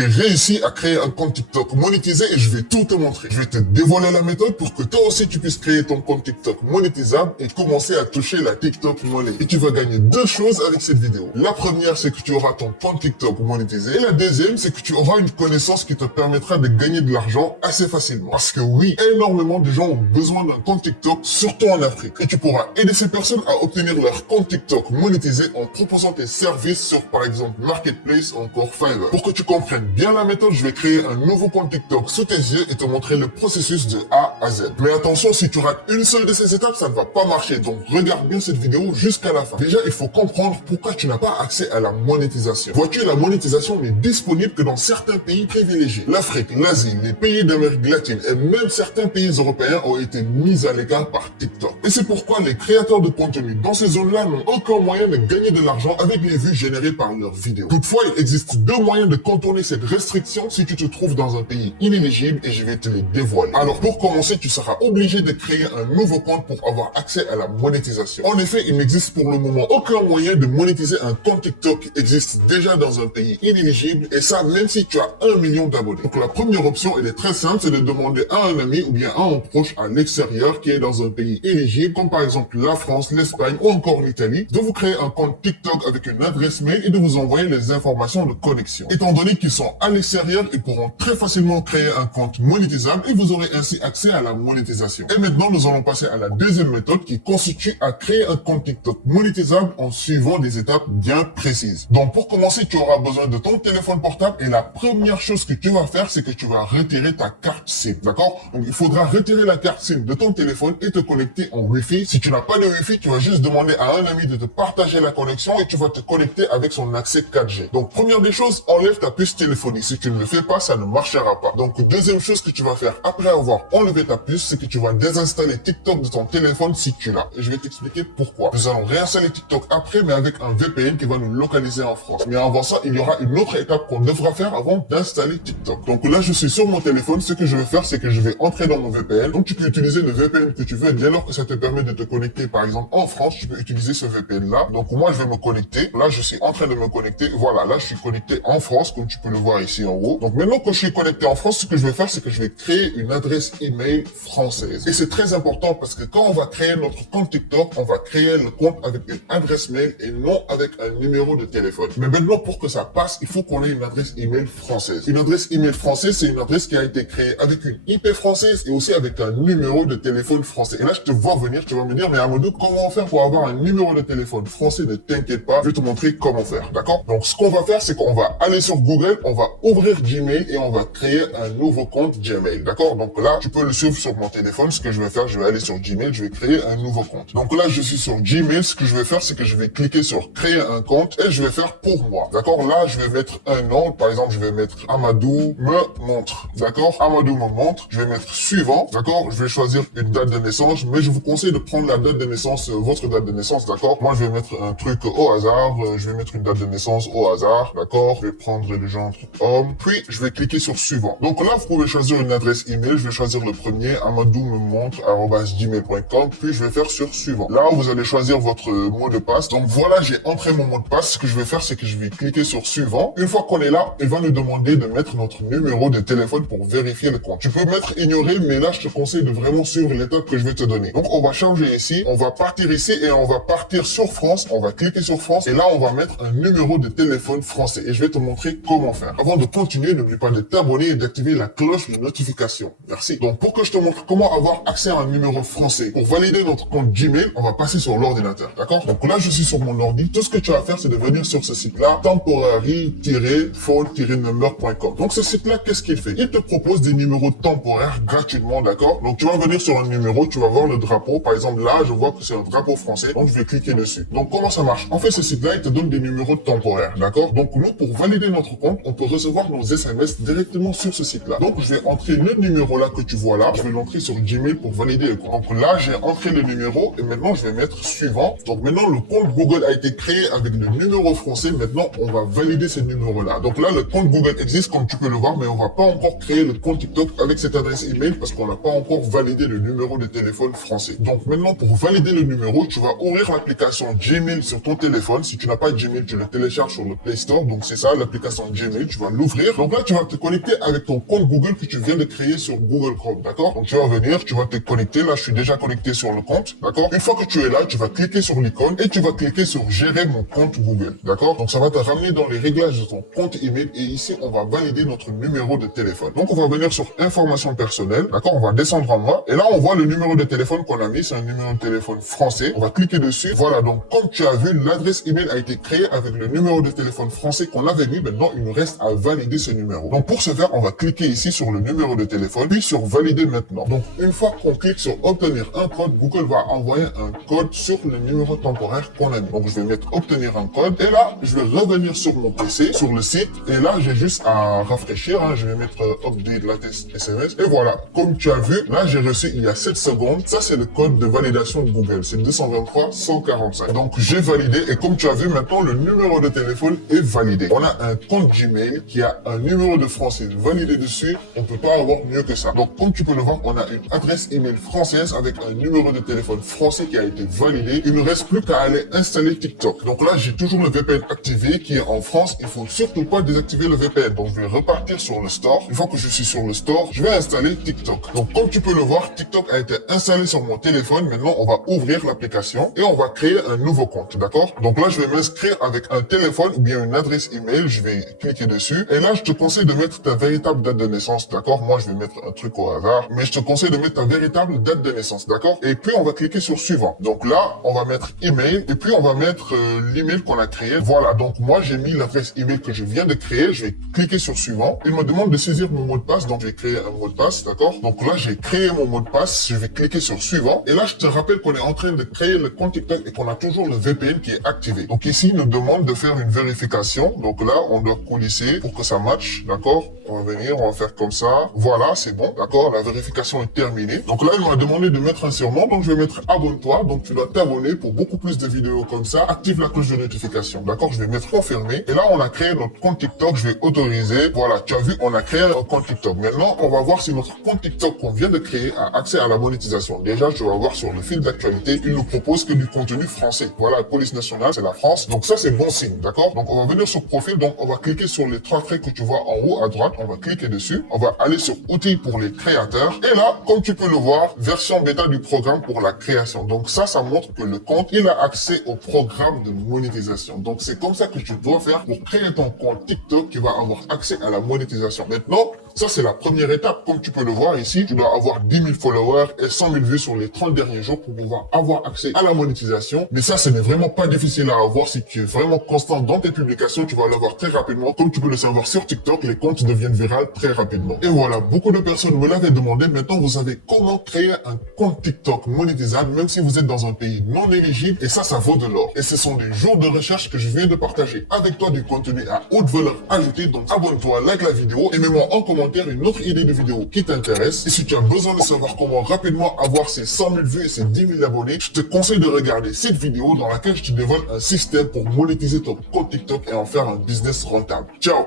J'ai réussi à créer un compte TikTok monétisé et je vais tout te montrer. Je vais te dévoiler la méthode pour que toi aussi tu puisses créer ton compte TikTok monétisable et commencer à toucher la TikTok money. Et tu vas gagner deux choses avec cette vidéo. La première, c'est que tu auras ton compte TikTok monétisé. Et la deuxième, c'est que tu auras une connaissance qui te permettra de gagner de l'argent assez facilement. Parce que oui, énormément de gens ont besoin d'un compte TikTok, surtout en Afrique. Et tu pourras aider ces personnes à obtenir leur compte TikTok monétisé en proposant tes services sur, par exemple, Marketplace ou encore Fiverr. Pour que tu comprennes bien la méthode, je vais créer un nouveau compte TikTok sous tes yeux et te montrer le processus de A à Z. Mais attention, si tu rates une seule de ces étapes, ça ne va pas marcher. Donc regarde bien cette vidéo jusqu'à la fin. Déjà, il faut comprendre pourquoi tu n'as pas accès à la monétisation. Vois-tu, la monétisation n'est disponible que dans certains pays privilégiés. L'Afrique, l'Asie, les pays d'Amérique latine et même certains pays européens ont été mis à l'écart par TikTok. Et c'est pourquoi les créateurs de contenu dans ces zones-là n'ont aucun moyen de gagner de l'argent avec les vues générées par leurs vidéos. Toutefois, il existe deux moyens de contourner cette restriction si tu te trouves dans un pays inéligible et je vais te les dévoiler. Alors pour commencer, tu seras obligé de créer un nouveau compte pour avoir accès à la monétisation. En effet, il n'existe pour le moment aucun moyen de monétiser un compte TikTok qui existe déjà dans un pays inéligible et ça même si tu as 1 million d'abonnés. Donc la première option, elle est très simple, c'est de demander à un ami ou bien à un proche à l'extérieur qui est dans un pays éligible, comme par exemple la France, l'Espagne ou encore l'Italie, de vous créer un compte TikTok avec une adresse mail et de vous envoyer les informations de connexion. Étant donné qu'ils sont à l'extérieur, ils pourront très facilement créer un compte monétisable et vous aurez ainsi accès à la monétisation. Et maintenant, nous allons passer à la deuxième méthode qui consiste à créer un compte TikTok monétisable en suivant des étapes bien précises. Donc pour commencer, tu auras besoin de ton téléphone portable et la première chose que tu vas faire, c'est que tu vas retirer ta carte SIM, d'accord? Donc il faudra retirer la carte SIM de ton téléphone et te connecter en Wi-Fi. Si tu n'as pas de Wi-Fi, tu vas juste demander à un ami de te partager la connexion et tu vas te connecter avec son accès 4G. Donc première des choses, enlève ta puce téléphonique. Si tu ne le fais pas, ça ne marchera pas. Donc deuxième chose que tu vas faire après avoir enlevé ta puce, c'est que tu vas désinstaller TikTok de ton téléphone si tu l'as. Et je vais t'expliquer pourquoi. Nous allons réinstaller TikTok après, mais avec un VPN qui va nous localiser en France. Mais avant ça, il y aura une autre étape qu'on devra faire avant d'installer TikTok. Donc là, je suis sur mon téléphone. Ce que je vais faire, c'est que je vais entrer dans mon VPN. Donc tu peux utiliser le VPN que tu veux. Dès lors que ça te permet de te connecter, par exemple, en France, tu peux utiliser ce VPN-là. Donc moi, je vais me connecter. Là, je suis en train de me connecter. Voilà, là, je suis connecté en France, comme tu peux le voir ici en haut. Donc maintenant que je suis connecté en France, ce que je vais faire, c'est que je vais créer une adresse email française. Et c'est très important parce que quand on va créer notre compte TikTok, on va créer le compte avec une adresse mail et non avec un numéro de téléphone. Mais maintenant, pour que ça passe, il faut qu'on ait une adresse email française. Une adresse email française, c'est une adresse qui a été créée avec une IP française et aussi avec un numéro de téléphone français. Et là, je te vois venir, tu vas me dire, mais Amadou, comment faire pour avoir un numéro de téléphone français? Ne t'inquiète pas, je vais te montrer comment faire, d'accord? Donc, ce qu'on va faire, c'est qu'on va aller sur Google, on va ouvrir Gmail et on va créer un nouveau compte Gmail, d'accord? Donc là, tu peux le suivre sur mon téléphone. Ce que je vais faire, je vais aller sur Gmail, je vais créer un nouveau compte. Donc là, je suis sur Gmail. Ce que je vais faire, c'est que je vais cliquer sur créer un compte et je vais faire pour moi, d'accord? Là, je vais mettre un nom. Par exemple, je vais mettre Amadou me montre, d'accord? Amadou me montre. Je vais mettre suivant, d'accord? Je vais choisir une date de naissance, mais je vous conseille de prendre la date de naissance, votre date de naissance, d'accord? Moi, je vais mettre un truc au hasard. Je vais mettre une date de naissance au hasard, d'accord? Je vais prendre le genre homme. Puis, je vais cliquer sur suivant. Donc là, vous pouvez choisir une adresse email. Je vais choisir le premier, amadoumemontre@gmail.com. Puis, je vais faire sur suivant. Là, vous allez choisir votre mot de passe. Donc voilà, j'ai entré mon mot de passe. Ce que je vais faire, c'est que je vais cliquer sur suivant. Une fois qu'on est là, il va nous demander de mettre notre numéro de téléphone pour vérifier le compte. Tu peux mettre ignorer, mais là, je te conseille de vraiment suivre l'étape que je vais te donner. Donc, on va changer ici. On va partir ici et on va partir sur France. On va cliquer sur France et là, on va mettre un numéro de téléphone français et je vais te montrer comment faire. Avant de continuer, n'oublie pas de t'abonner et d'activer la cloche de notification. Merci. Donc, pour que je te montre comment avoir accès à un numéro français, pour valider notre compte Gmail, on va passer sur l'ordinateur, d'accord? Donc là, je suis sur mon ordi. Tout ce que tu as à faire, c'est de venir sur ce site-là, temporary-phone-number.com. Donc, ce site-là, qu'est-ce qu'il fait? Il te propose des numéros temporaires gratuitement, d'accord? Donc, tu vas venir sur un numéro, tu vas voir le drapeau. Par exemple, là, je vois que c'est un drapeau français, donc je vais cliquer dessus. Donc, comment ça marche? En fait, ce site-là, il te donne des numéros temporaires, d'accord? Donc, nous, pour valider notre compte, on peut recevoir nos SMS directement sur ce site-là. Donc, je vais entrer le numéro là que tu vois là. Je vais l'entrer sur Gmail pour valider le compte. Donc là, j'ai entré le numéro et maintenant, je vais mettre suivant. Donc maintenant, le compte Google a été créé avec le numéro français. Maintenant, on va valider ce numéro-là. Donc là, le compte Google existe comme tu peux le voir, mais on va pas encore créer le compte TikTok avec cette adresse email parce qu'on n'a pas encore validé le numéro de téléphone français. Donc maintenant, pour valider le numéro, tu vas ouvrir l'application Gmail sur ton téléphone. Si tu n'as pas Gmail, tu le télécharges sur le Play Store. Donc c'est ça, l'application Gmail. email, tu vas l'ouvrir. Donc là, tu vas te connecter avec ton compte Google que tu viens de créer sur Google Chrome, d'accord? Donc tu vas venir, tu vas te connecter. Là, je suis déjà connecté sur le compte, d'accord? Une fois que tu es là, tu vas cliquer sur l'icône et tu vas cliquer sur gérer mon compte Google, d'accord? Donc ça va te ramener dans les réglages de ton compte email et ici, on va valider notre numéro de téléphone. Donc on va venir sur informations personnelles, d'accord? On va descendre en bas et là, on voit le numéro de téléphone qu'on a mis. C'est un numéro de téléphone français. On va cliquer dessus. Voilà, donc comme tu as vu, l'adresse email a été créée avec le numéro de téléphone français qu'on avait mis. Maintenant, il nous reste à valider ce numéro. Donc pour ce faire, on va cliquer ici sur le numéro de téléphone, puis sur valider maintenant. Donc une fois qu'on clique sur obtenir un code, Google va envoyer un code sur le numéro temporaire qu'on a mis. Donc je vais mettre obtenir un code et là, je vais revenir sur mon PC, sur le site et là, j'ai juste à rafraîchir. Je vais mettre update latest SMS et voilà. Comme tu as vu, là, j'ai reçu il y a 7 secondes. Ça, c'est le code de validation de Google. C'est 223 145. Donc j'ai validé et comme tu as vu, maintenant, le numéro de téléphone est validé. On a un compte Gmail qui a un numéro de français validé dessus. On peut pas avoir mieux que ça. Donc comme tu peux le voir, on a une adresse email française avec un numéro de téléphone français qui a été validé. Il ne reste plus qu'à aller installer TikTok. Donc là, j'ai toujours le VPN activé qui est en France. Il faut surtout pas désactiver le VPN. Donc je vais repartir sur le store. Une fois que je suis sur le store, je vais installer TikTok. Donc comme tu peux le voir, TikTok a été installé sur mon téléphone. Maintenant, on va ouvrir l'application et on va créer un nouveau compte, d'accord? Donc là, je vais m'inscrire avec un téléphone ou bien une adresse email. Je vais cliquer dessus. Et là, je te conseille de mettre ta véritable date de naissance, d'accord? Moi, je vais mettre un truc au hasard, mais je te conseille de mettre ta véritable date de naissance, d'accord? Et puis, on va cliquer sur suivant. Donc là, on va mettre email et puis on va mettre l'email qu'on a créé. Voilà, donc moi, j'ai mis l'adresse email que je viens de créer. Je vais cliquer sur suivant. Il me demande de saisir mon mot de passe, donc je vais créer un mot de passe, d'accord? Donc là, j'ai créé mon mot de passe. Je vais cliquer sur suivant. Et là, je te rappelle qu'on est en train de créer le compte TikTok et qu'on a toujours le VPN qui est activé. Donc ici, il nous demande de faire une vérification. Donc là, on doit coulisser pour que ça matche, d'accord? On va venir, on va faire comme ça. Voilà, c'est bon, d'accord? La vérification est terminée. Donc là, il m'a demandé de mettre un surnom. Donc je vais mettre abonne-toi. Donc tu dois t'abonner pour beaucoup plus de vidéos comme ça. Active la cloche de notification, d'accord? Je vais mettre confirmer. Et là, on a créé notre compte TikTok. Je vais autoriser. Voilà, tu as vu, on a créé un compte TikTok. Maintenant, on va voir si notre compte TikTok qu'on vient de créer a accès à la monétisation. Déjà, je vais voir sur le fil d'actualité, il nous propose que du contenu français. Voilà, la police nationale, c'est la France. Donc ça, c'est bon signe, d'accord? Donc on va venir sur profil. Donc on va cliquer sur les 3 traits que tu vois en haut à droite. On va cliquer dessus. On va aller sur outils pour les créateurs. Et là, comme tu peux le voir, version bêta du programme pour la création. Donc ça montre que le compte, il a accès au programme de monétisation. Donc c'est comme ça que tu dois faire pour créer ton compte TikTok qui va avoir accès à la monétisation. Maintenant, ça c'est la première étape. Comme tu peux le voir ici, tu dois avoir 10 000 followers et 100 000 vues sur les 30 derniers jours pour pouvoir avoir accès à la monétisation. Mais ça, ce n'est vraiment pas difficile à avoir. Si tu es vraiment constant dans tes publications, tu vas l'avoir très rapidement. Comme tu peux le savoir sur TikTok, les comptes deviennent viraux très rapidement. Et voilà, beaucoup de personnes me l'avaient demandé. Maintenant, vous savez comment créer un compte TikTok monétisable, même si vous êtes dans un pays non éligible. Et ça vaut de l'or. Et ce sont des jours de recherche que je viens de partager avec toi du contenu à haute valeur ajoutée. Donc abonne-toi, like la vidéo et mets-moi en commentaire une autre idée de vidéo qui t'intéresse. Et si tu as besoin de savoir comment rapidement avoir ces 100 000 vues et ces 10 000 abonnés, je te conseille de regarder cette vidéo dans laquelle je te dévoile un système pour monétiser ton compte TikTok et en faire un business rentable. Ciao!